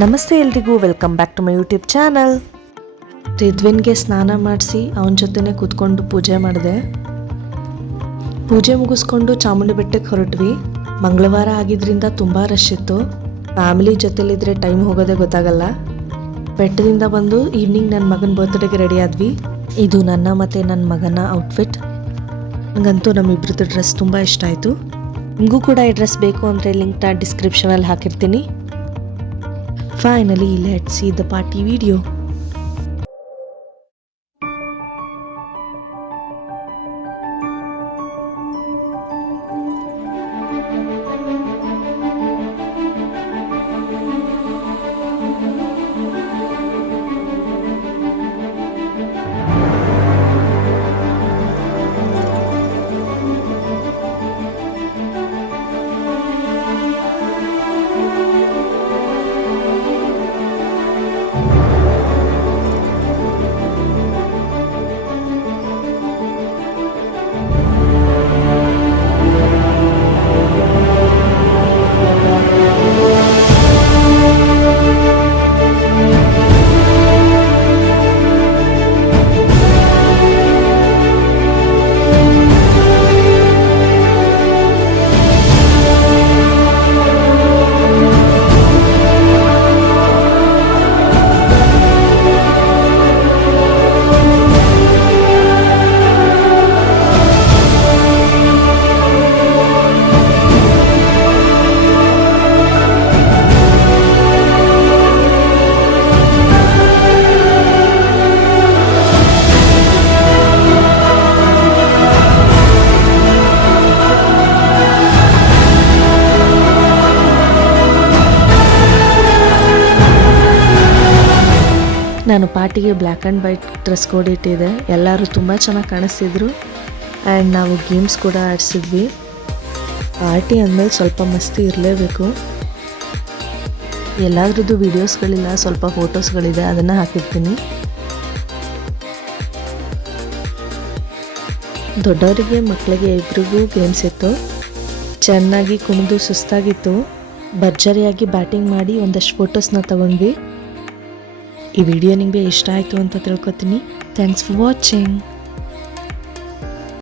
ನಮಸ್ತೆ ಎಲ್ರಿಗೂ, welcome back to my YouTube channel. ರಿದ್ವಿನ್ಗೆ ಸ್ನಾನ ಮಾಡಿಸಿ ಅವನ ಜೊತೆನೆ ಕೂತ್ಕೊಂಡು ಪೂಜೆ ಮಾಡಿದೆ. ಪೂಜೆ ಮುಗಿಸ್ಕೊಂಡು ಚಾಮುಂಡಿ ಬೆಟ್ಟಕ್ಕೆ ಹೊರಟ್ವಿ. ಮಂಗಳವಾರ ಆಗಿದ್ರಿಂದ ತುಂಬ ರಶ್ ಇತ್ತು. ಫ್ಯಾಮಿಲಿ ಜೊತೆಲಿದ್ರೆ ಟೈಮ್ ಹೋಗೋದೇ ಗೊತ್ತಾಗಲ್ಲ. ಬೆಟ್ಟದಿಂದ ಬಂದು ಈವ್ನಿಂಗ್ ನನ್ನ ಮಗನ ಬರ್ತ್ಡೇಗೆ ರೆಡಿ ಆದ್ವಿ. ಇದು ನನ್ನ ಮತ್ತು ನನ್ನ ಮಗನ ಔಟ್ಫಿಟ್. ನನಗಂತೂ ನಮ್ಮಿಬ್ರದ್ದು ಡ್ರೆಸ್ ತುಂಬ ಇಷ್ಟ ಆಯಿತು. ನಿಮಗೂ ಕೂಡ ಈ ಡ್ರೆಸ್ ಬೇಕು ಅಂದರೆ ಲಿಂಕ್ನ ಡಿಸ್ಕ್ರಿಪ್ಷನಲ್ಲಿ ಹಾಕಿರ್ತೀನಿ. Finally, let's see the party video. ನಾನು ಪಾರ್ಟಿಗೆ black and white dress code ಇಟ್ಟಿದ್ದೆ. ಎಲ್ಲರೂ ತುಂಬ ಚೆನ್ನಾಗಿ ಕಾಣಿಸ್ತಿದ್ರು. ಆ್ಯಂಡ್ ನಾವು ಗೇಮ್ಸ್ ಕೂಡ ಆಡಿಸಿದ್ವಿ. ಪಾರ್ಟಿ ಅಂದಮೇಲೆ ಸ್ವಲ್ಪ ಮಸ್ತಿ ಇರಲೇಬೇಕು. ಎಲ್ಲಾದ್ರದ್ದು ವೀಡಿಯೋಸ್ಗಳಿಲ್ಲ, ಸ್ವಲ್ಪ ಫೋಟೋಸ್ಗಳಿದೆ, ಅದನ್ನು ಹಾಕಿರ್ತೀನಿ. ದೊಡ್ಡವರಿಗೆ ಮಕ್ಕಳಿಗೆ ಇಬ್ಬರಿಗೂ ಗೇಮ್ಸ್ ಇತ್ತು. ಚೆನ್ನಾಗಿ ಕುಣಿದು ಸುಸ್ತಾಗಿತ್ತು. ಭರ್ಜರಿಯಾಗಿ ಬ್ಯಾಟಿಂಗ್ ಮಾಡಿ ಒಂದಷ್ಟು ಫೋಟೋಸ್ನ ತಗೊಂಡ್ವಿ. ಈ ವಿಡಿಯೋ ನಿಮಗೆ ಇಷ್ಟ ಆಯಿತು ಅಂತ ತಿಳ್ಕೊತೀನಿ. Thanks for watching.